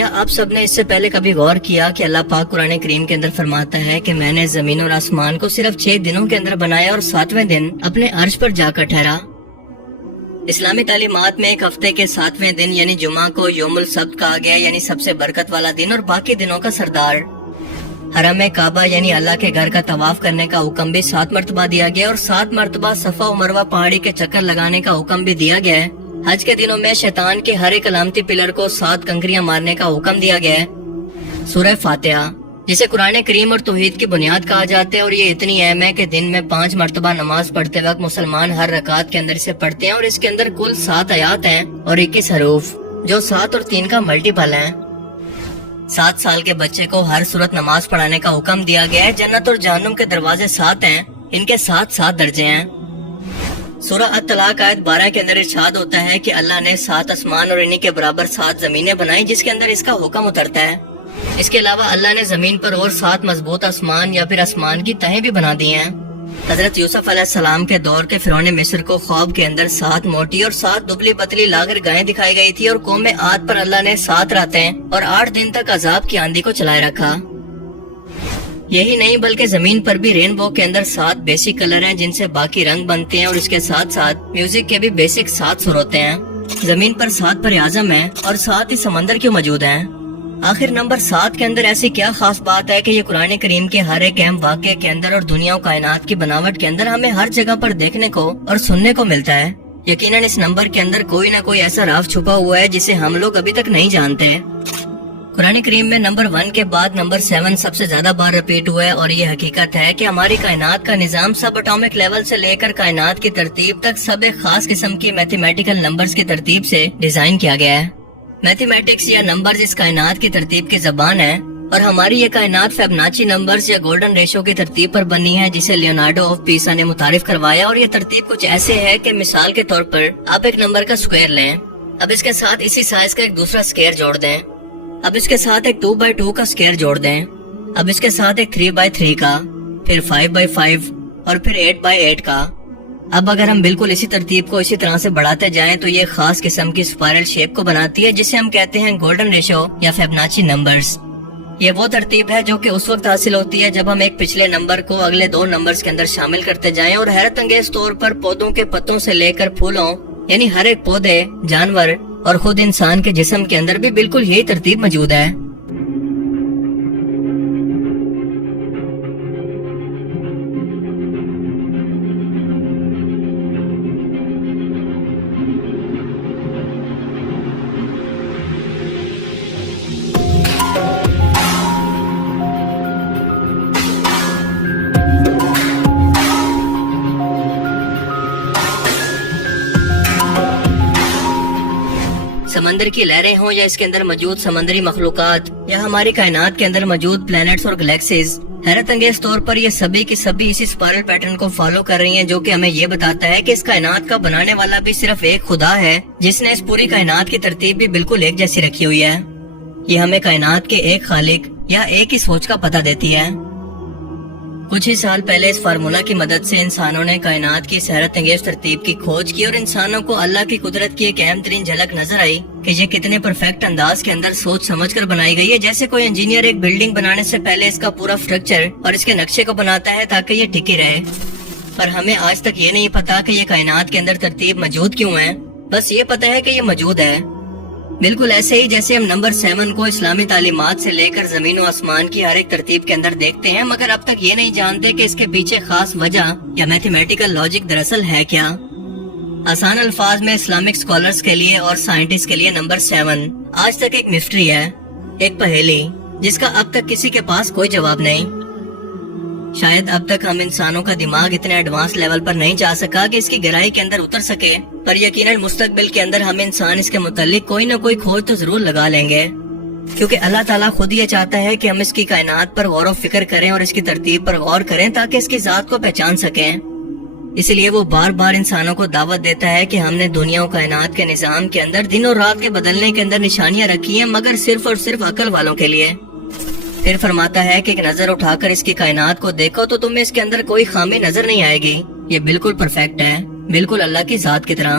کیا آپ سب نے اس سے پہلے کبھی غور کیا کہ اللہ پاک قرآن کریم کے اندر فرماتا ہے کہ میں نے زمین اور آسمان کو صرف 6 دنوں کے اندر بنایا اور 7ویں دن اپنے عرش پر جا کر ٹھہرا۔ اسلامی تعلیمات میں ایک ہفتے کے 7ویں دن یعنی جمعہ کو یوم السبت کہا گیا، یعنی سب سے برکت والا دن اور باقی دنوں کا سردار۔ حرم کعبہ یعنی اللہ کے گھر کا طواف کرنے کا حکم بھی 7 مرتبہ دیا گیا اور 7 مرتبہ صفا و مروہ پہاڑی کے چکر لگانے کا حکم بھی دیا گیا ہے۔ حج کے دنوں میں شیطان کے ہر ایک علامتی پلر کو 7 کنکریاں مارنے کا حکم دیا گیا ہے۔ سورہ فاتحہ، جسے قرآن کریم اور توحید کی بنیاد کہا جاتا ہے، اور یہ اتنی اہم ہے کہ دن میں 5 مرتبہ نماز پڑھتے وقت مسلمان ہر رکعت کے اندر اسے پڑھتے ہیں، اور اس کے اندر کل 7 آیات ہیں اور 21 حروف، جو 7 اور 3 کا ملٹیپل ہیں۔ 7 سال کے بچے کو ہر صورت نماز پڑھانے کا حکم دیا گیا ہے۔ جنت اور جہنم کے دروازے 7 ہیں، ان کے 7 درجے ہیں۔ سورہ الطلاق آیت 12 کے اندر ارشاد ہوتا ہے کہ اللہ نے 7 آسمان اور انہی کے برابر 7 زمینیں بنائی جس کے اندر اس کا حکم اترتا ہے۔ اس کے علاوہ اللہ نے زمین پر اور 7 مضبوط آسمان یا پھر آسمان کی تہیں بھی بنا دی ہیں۔ حضرت یوسف علیہ السلام کے دور کے فرعون مصر کو خواب کے اندر 7 موٹی اور 7 دبلی پتلی لاغر گائیں دکھائی گئی تھی، اور قوم عاد پر اللہ نے 7 راتیں اور 8 دن تک عذاب کی آندھی کو چلائے رکھا۔ یہی نہیں بلکہ زمین پر بھی رینبو کے اندر 7 بیسک کلر ہیں جن سے باقی رنگ بنتے ہیں، اور اس کے ساتھ ساتھ میوزک کے بھی بیسک 7 سر ہوتے ہیں۔ زمین پر 7 بر اعظم ہیں اور 7 ہی سمندر کیوں موجود ہیں؟ آخر نمبر 7 کے اندر ایسی کیا خاص بات ہے کہ یہ قرآن کریم کے ہر ایک اہم واقعے کے اندر اور دنیا و کائنات کی بناوٹ کے اندر ہمیں ہر جگہ پر دیکھنے کو اور سننے کو ملتا ہے؟ یقیناً اس نمبر کے اندر کوئی نہ کوئی ایسا راز چھپا ہوا ہے جسے ہم لوگ ابھی تک نہیں جانتے۔ قرآن کریم میں نمبر 1 کے بعد نمبر 7 سب سے زیادہ بار ریپیٹ ہوا ہے، اور یہ حقیقت ہے کہ ہماری کائنات کا نظام سب اٹامک لیول سے لے کر کائنات کی ترتیب تک سب ایک خاص قسم کی میتھمیٹیکل نمبرز کی ترتیب سے ڈیزائن کیا گیا ہے۔ میتھمیٹکس یا نمبرز اس کائنات کی ترتیب کی زبان ہے، اور ہماری یہ کائنات فیبناچی نمبرز یا گولڈن ریشو کی ترتیب پر بنی ہے جسے لیونارڈو آف پیسا نے متعارف کروایا، اور یہ ترتیب کچھ ایسے ہے کہ مثال کے طور پر آپ ایک نمبر کا اسکوائر لیں، اب اس کے ساتھ اسی سائز کا ایک دوسرا اسکوائر جوڑ دیں، اب اس کے ساتھ ایک 2x2 کا اسکوائر جوڑ دیں، اب اس کے ساتھ ایک 3x3 کا، پھر 5x5 اور پھر 8x8 کا۔ اب اگر ہم بالکل اسی ترتیب کو اسی طرح سے بڑھاتے جائیں تو یہ خاص قسم کی اسپائرل شیپ کو بناتی ہے جسے ہم کہتے ہیں گولڈن ریشو یا فیبناچی نمبرز۔ یہ وہ ترتیب ہے جو کہ اس وقت حاصل ہوتی ہے جب ہم ایک پچھلے نمبر کو اگلے 2 نمبرز کے اندر شامل کرتے جائیں، اور حیرت انگیز طور پر پودوں کے پتوں سے لے کر پھولوں، یعنی ہر ایک پودے، جانور اور خود انسان کے جسم کے اندر بھی بالکل یہی ترتیب موجود ہے۔ سمندر کی لہریں ہوں یا اس کے اندر موجود سمندری مخلوقات یا ہماری کائنات کے اندر موجود پلینٹس اور گلیکسیز، حیرت انگیز طور پر یہ سبھی کی سبھی اسی اسپائرل پیٹرن کو فالو کر رہی ہیں، جو کہ ہمیں یہ بتاتا ہے کہ اس کائنات کا بنانے والا بھی صرف ایک خدا ہے جس نے اس پوری کائنات کی ترتیب بھی بالکل ایک جیسی رکھی ہوئی ہے۔ یہ ہمیں کائنات کے ایک خالق یا ایک ہی سوچ کا پتہ دیتی ہے۔ کچھ ہی سال پہلے اس فارمولا کی مدد سے انسانوں نے کائنات کی حیرت انگیز ترتیب کی کھوج کی، اور انسانوں کو اللہ کی قدرت کی ایک اہم ترین جھلک نظر آئی کہ یہ کتنے پرفیکٹ انداز کے اندر سوچ سمجھ کر بنائی گئی ہے، جیسے کوئی انجینئر ایک بلڈنگ بنانے سے پہلے اس کا پورا اسٹرکچر اور اس کے نقشے کو بناتا ہے تاکہ یہ ٹکی رہے۔ پر ہمیں آج تک یہ نہیں پتا کہ یہ کائنات کے اندر ترتیب موجود کیوں ہے، بس یہ پتا ہے کہ یہ موجود ہے۔ بالکل ایسے ہی جیسے ہم نمبر 7 کو اسلامی تعلیمات سے لے کر زمین و آسمان کی ہر ایک ترتیب کے اندر دیکھتے ہیں، مگر اب تک یہ نہیں جانتے کہ اس کے پیچھے خاص وجہ یا میتھمیٹیکل لاجک دراصل ہے کیا۔ آسان الفاظ میں اسلامک اسکالرز کے لیے اور سائنٹسٹ کے لیے نمبر 7 آج تک ایک مسٹری ہے، ایک پہیلی جس کا اب تک کسی کے پاس کوئی جواب نہیں۔ شاید اب تک ہم انسانوں کا دماغ اتنے ایڈوانس لیول پر نہیں جا سکا کہ اس کی گہرائی کے اندر اتر سکے، پر یقیناً مستقبل کے اندر ہم انسان اس کے متعلق کوئی نہ کوئی کھوج تو ضرور لگا لیں گے، کیونکہ اللہ تعالیٰ خود یہ چاہتا ہے کہ ہم اس کی کائنات پر غور و فکر کریں اور اس کی ترتیب پر غور کریں تاکہ اس کی ذات کو پہچان سکیں۔ اسی لیے وہ بار بار انسانوں کو دعوت دیتا ہے کہ ہم نے دنیا و کائنات کے نظام کے اندر دن اور رات کے بدلنے کے اندر نشانیاں رکھی ہیں، مگر صرف اور صرف عقل والوں کے لیے۔ پھر فرماتا ہے کہ ایک نظر اٹھا کر اس کی کائنات کو دیکھو تو تمہیں اس کے اندر کوئی خامی نظر نہیں آئے گی، یہ بالکل پرفیکٹ ہے، بالکل اللہ کی ذات کی طرح۔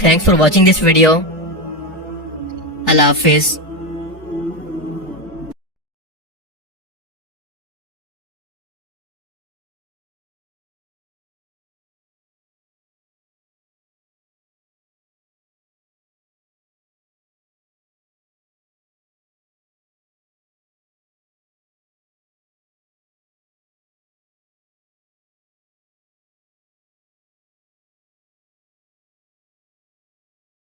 Thanks for watching this video. Allah Hafiz.